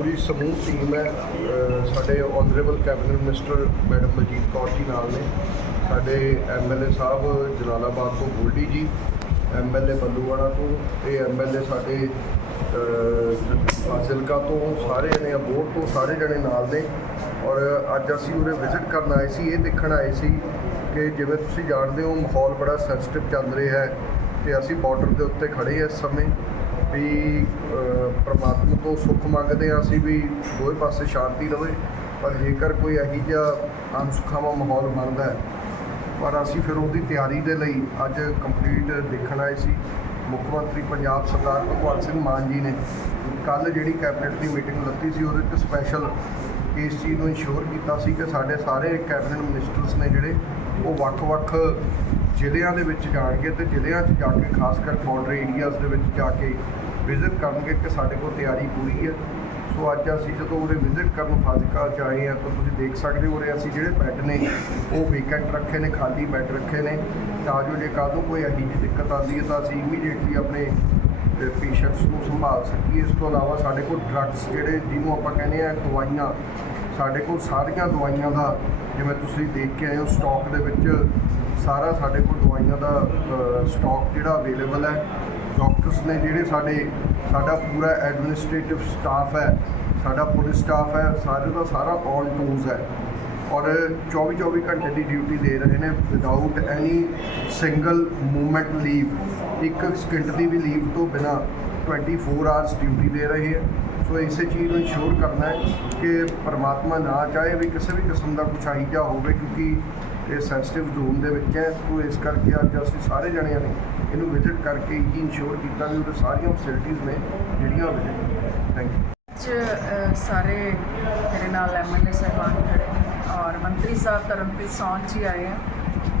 ਪੂਰੀ ਸਮੂਹ ਟੀਮ ਹੈ ਅਹ, ਸਾਡੇ honourable cabinet minister madam Majeed Kaur ji ਨਾਲ ਨੇ ਸਾਡੇ ਐਮਐਲਏ ਸਾਹਿਬ ਜਲਾਲਾਬਾਦ ਤੋਂ ਗੋਲਡੀ ਜੀ ਐਮਐਲਏ ਬੱਲੂਵਾੜਾ ਤੋਂ ਤੇ ਐਮਐਲਏ ਸਾਡੇ ਫਾਜ਼ਿਲਕਾ ਤੋਂ ਸਾਰੇ ਜਣੇ ਅਬੋਹਰ ਤੋਂ ਸਾਰੇ ਜਣੇ ਨਾਲ ਨੇ ਔਰ ਅੱਜ ਅਸੀਂ ਉਰੇ ਵਿਜ਼ਿਟ ਕਰਨ ਆਏ ਸੀ ਇਹ ਦੇਖਣ ਆਏ ਸੀ ਕਿ ਜਿਵੇਂ ਤੁਸੀਂ ਜਾਣਦੇ ਹੋ ਮਾਹੌਲ ਬੜਾ ਸੈਂਸਿਟਿਵ ਚੱਲ ਰਿਹਾ ਹੈ ਤੇ ਅਸੀਂ ਬਾਰਡਰ ਦੇ ਉੱਤੇ ਖੜੇ ਹਾਂ ਇਸ ਸਮੇਂ। ਵੀ ਅਹ, ਪ੍ਰਮਾਤਮਾ ਤੋਂ ਸੁੱਖ ਮੰਗਦੇ ਹਾਂ ਅਸੀਂ ਵੀ ਦੋਵੇਂ ਪਾਸੇ ਸ਼ਾਂਤੀ ਰਵੇ। ਪਰ ਜੇਕਰ ਕੋਈ ਇਹੋ ਜਿਹਾ ਅਨਸੁਖਾਵਾਂ ਮਾਹੌਲ ਬਣਦਾ ਹੈ ਪਰ ਅਸੀਂ ਫਿਰ ਉਹਦੀ ਤਿਆਰੀ ਦੇ ਲਈ ਅੱਜ ਕੰਪਲੀਟ ਦੇਖਣ ਆਏ ਸੀ। ਮੁੱਖ ਮੰਤਰੀ ਪੰਜਾਬ ਸਰਦਾਰ ਭਗਵੰਤ ਸਿੰਘ ਮਾਨ ਜੀ ਨੇ ਕੱਲ ਜਿਹੜੀ ਕੈਬਨਿਟ ਦੀ ਮੀਟਿੰਗ ਲੱਤੀ ਸੀ ਉਹਦੇ 'ਚ ਸਪੈਸ਼ਲ ਇਸ ਚੀਜ਼ ਨੂੰ ਇਨਸ਼ੋਰ ਕੀਤਾ ਸੀ ਕਿ ਸਾਡੇ ਸਾਰੇ ਕੈਬਨਿਟ ਮਿਨਿਸਟਰਸ ਨੇ ਜਿਹੜੇ ਉਹ ਵੱਖ-ਵੱਖ ਜ਼ਿਲ੍ਹਿਆਂ ਦੇ ਵਿੱਚ ਜਾਣਗੇ ਤੇ ਜ਼ਿਲ੍ਹਿਆਂ 'ਚ ਜਾ ਕੇ ਖਾਸ ਕਰ ਬਾਰਡਰ ਏਰੀਆਜ਼ ਦੇ ਵਿੱਚ ਜਾ ਕੇ ਵਿਜ਼ਿਟ ਕਰਨਗੇ ਕਿ ਸਾਡੇ ਕੋਲ ਤਿਆਰੀ ਪੂਰੀ ਹੈ। ਸੋ ਅੱਜ ਅਸੀਂ ਜਦੋਂ ਉਰੇ ਵਿਜ਼ਿਟ ਕਰਨ ਫਾਜ਼ਿਲਕਾ 'ਚ ਆਏ ਹਾਂ ਤਾਂ ਤੁਸੀਂ ਦੇਖ ਸਕਦੇ ਹੋ ਉਰੇ ਅਸੀਂ ਜਿਹੜੇ ਬੈੱਡ ਨੇ, ਉਹ ਵੀਕੈਂਟ ਰੱਖੇ ਨੇ, ਖਾਲੀ ਬੈੱਡ ਰੱਖੇ ਨੇ। ਤਾਂ ਜੋ ਜੇ ਕੱਲ੍ਹ ਕੋਈ ਇਹੋ ਜਿਹੀ ਦਿੱਕਤ ਆਉਂਦੀ ਹੈ ਤਾਂ ਅਸੀਂ ਇਮੀਡੀਏਟਲੀ ਆਪਣੇ ਪੇਸ਼ੈਂਟਸ ਨੂੰ ਸੰਭਾਲ ਸਕੀਏ। ਇਸ ਤੋਂ ਇਲਾਵਾ ਸਾਡੇ ਕੋਲ ਡਰੱਗਸ ਜਿਹੜੇ ਜਿਹਨੂੰ ਆਪਾਂ ਕਹਿੰਦੇ ਆ ਦਵਾਈਆਂ ਸਾਡੇ ਕੋਲ ਸਾਰੀਆਂ ਦਵਾਈਆਂ ਦਾ, ਜਿਵੇਂ ਤੁਸੀਂ ਦੇਖ ਕੇ ਆਏ ਹੋ ਸਟਾਕ ਦੇ ਵਿੱਚ ਸਾਰਾ ਸਾਡੇ ਕੋਲ ਦਵਾਈਆਂ ਦਾ ਸਟਾਕ ਜਿਹੜਾ ਅਵੇਲੇਬਲ ਹੈ। ਡਾਕਟਰਸ ਨੇ ਜਿਹੜੇ ਸਾਡੇ, ਸਾਡਾ ਪੂਰਾ ਐਡਮਿਨਿਸਟ੍ਰੇਟਿਵ ਸਟਾਫ ਹੈ, ਸਾਡਾ ਪੁਲਿਸ ਸਟਾਫ ਹੈ, ਸਾਰੇ ਦਾ ਸਾਰਾ ਔਨ ਟੂਲਸ ਹੈ। ਔਰ 24 24 ਘੰਟੇ ਦੀ ਡਿਊਟੀ ਦੇ ਰਹੇ ਨੇ without any single movement leave ਇੱਕ ਸਕਿੰਟ ਦੀ ਵੀ ਲੀਵ ਤੋਂ ਬਿਨਾ 24 ਆਵਰਸ ਡਿਊਟੀ ਦੇ ਰਹੇ ਹੈ। ਸੋ ਇਸੇ ਚੀਜ਼ ਨੂੰ ਇਨਸ਼ੋਰ ਕਰਨਾ ਹੈ ਕਿ ਪਰਮਾਤਮਾ ਨਾ ਚਾਹੇ ਵੀ ਕਿਸੇ ਵੀ ਕਿਸਮ ਦਾ ਕੁਛ ਆਹੀਜਾ ਹੋਵੇ, ਕਿਉਂਕਿ ਇਹ ਸੈਂਸਿਟਿਵ ਜ਼ੋਨ ਦੇ ਵਿੱਚ ਹੈ ਸੋ ਇਸ ਕਰਕੇ ਅੱਜ ਅਸੀਂ ਸਾਰੇ ਜਣਿਆਂ ਨੇ ਇਹਨੂੰ ਵਿਜ਼ਿਟ ਕਰਕੇ ਹੀ ਇਨਸ਼ੋਰ ਕੀਤਾ ਵੀ ਉਹਦੇ ਸਾਰੀਆਂ ਫੈਸਿਲਿਟੀਜ਼ ਨੇ ਜਿਹੜੀਆਂ ਵਿਜ਼ਿਟ ਥੈਂਕ ਯੂ ਅੱਜ ਸਾਰੇ ਮੇਰੇ ਨਾਲ ਐਮਐਲਏ ਸਾਹਿਬਾਨ ਖੜੇ ਨੇ ਔਰ ਮੰਤਰੀ ਸਾਹਿਬ ਤਰਨਪ੍ਰੀਤ ਸੌਨ ਜੀ ਆਏ ਆ।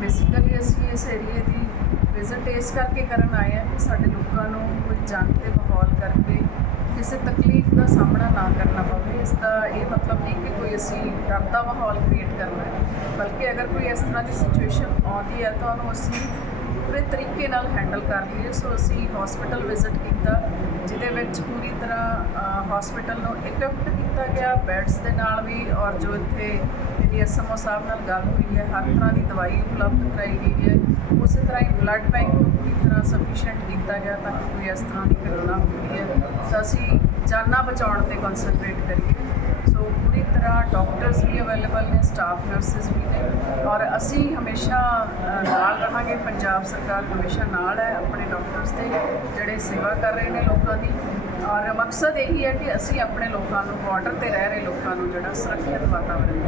ਬੇਸਿਕਲੀ ਅਸੀਂ ਇਸ ਏਰੀਏ ਦੀ ਵਿਜ਼ਿਟ ਇਸ ਕਰਕੇ ਕਰਨ ਆਏ ਆ ਕਿ ਸਾਡੇ ਲੋਕਾਂ ਨੂੰ ਕੁਝ ਜਨ 'ਤੇ ਮਾਹੌਲ ਕਰਕੇ ਕਿਸੇ ਤਕਲੀਫ ਦਾ ਸਾਹਮਣਾ ਨਾ ਕਰਨਾ ਪਵੇ, ਇਸ ਦਾ ਇਹ ਮਤਲਬ ਨਹੀਂ ਕਿ ਕੋਈ ਅਸੀਂ ਡਰ ਦਾ ਮਾਹੌਲ ਕ੍ਰੀਏਟ ਕਰਨਾ ਹੈ, ਬਲਕਿ ਅਗਰ ਕੋਈ ਇਸ ਤਰ੍ਹਾਂ ਦੀ ਸਿਚੁਏਸ਼ਨ ਆਉਂਦੀ ਹੈ, ਤਾਂ ਉਹਨੂੰ ਅਸੀਂ ਪੂਰੇ ਤਰੀਕੇ ਨਾਲ ਹੈਂਡਲ ਕਰ ਲਈਏ। ਸੋ ਅਸੀਂ ਹਸਪੀਟਲ ਵਿਜ਼ਿਟ ਕੀਤਾ, ਜਿਹਦੇ ਵਿੱਚ ਪੂਰੀ ਤਰ੍ਹਾਂ ਹਸਪੀਟਲ ਨੂੰ ਇਕਵਿਪਡ ਕੀਤਾ ਗਿਆ। ਬੈੱਡਸ ਦੇ ਨਾਲ ਵੀ, ਔਰ ਜੋ ਇੱਥੇ ਮੇਰੀ ਐਸਐਮਓ ਸਾਹਿਬ ਨਾਲ ਗੱਲ ਹੋਈ ਹੈ, ਹਰ ਤਰ੍ਹਾਂ ਦੀ ਦਵਾਈ ਉਪਲਬਧ ਕਰਾਈ ਗਈ ਹੈ। ਉਸੇ ਤਰ੍ਹਾਂ ਹੀ ਬਲੱਡ ਬੈਂਕ ਨੂੰ ਪੂਰੀ ਤਰ੍ਹਾਂ ਸਫੀਸ਼ੀਐਂਟ ਕੀਤਾ ਗਿਆ ਤਾਂ ਕਿ ਕੋਈ ਇਸ ਤਰ੍ਹਾਂ ਦੀ ਘਟਨਾ ਹੁੰਦੀ ਹੈ। ਤਾਂ ਅਸੀਂ ਜਾਨਾਂ ਬਚਾਉਣ ਤੇ ਕਨਸੈਂਟਰੇਟ ਕਰੀਏ। ਸੋ ਪੂਰੀ ਤਰ੍ਹਾਂ ਡਾਕਟਰਸ ਵੀ ਅਵੇਲੇਬਲ ਨੇ ਸਟਾਫ ਨਰਸਿਸ ਵੀ ਨੇ ਔਰ ਅਸੀਂ ਹਮੇਸ਼ਾ ਨਾਲ ਰਹਾਂਗੇ ਪੰਜਾਬ ਸਰਕਾਰ ਹਮੇਸ਼ਾ ਨਾਲ ਹੈ ਆਪਣੇ ਡਾਕਟਰਸ ਦੇ ਜਿਹੜੇ ਸੇਵਾ ਕਰ ਰਹੇ ਨੇ ਲੋਕਾਂ ਦੀ ਔਰ ਮਕਸਦ ਇਹੀ ਹੈ ਕਿ ਅਸੀਂ ਆਪਣੇ ਲੋਕਾਂ ਨੂੰ ਬਾਰਡਰ ਤੇ ਰਹਿ ਰਹੇ ਲੋਕਾਂ ਨੂੰ ਜਿਹੜਾ ਸੁਰੱਖਿਅਤ ਵਾਤਾਵਰਣ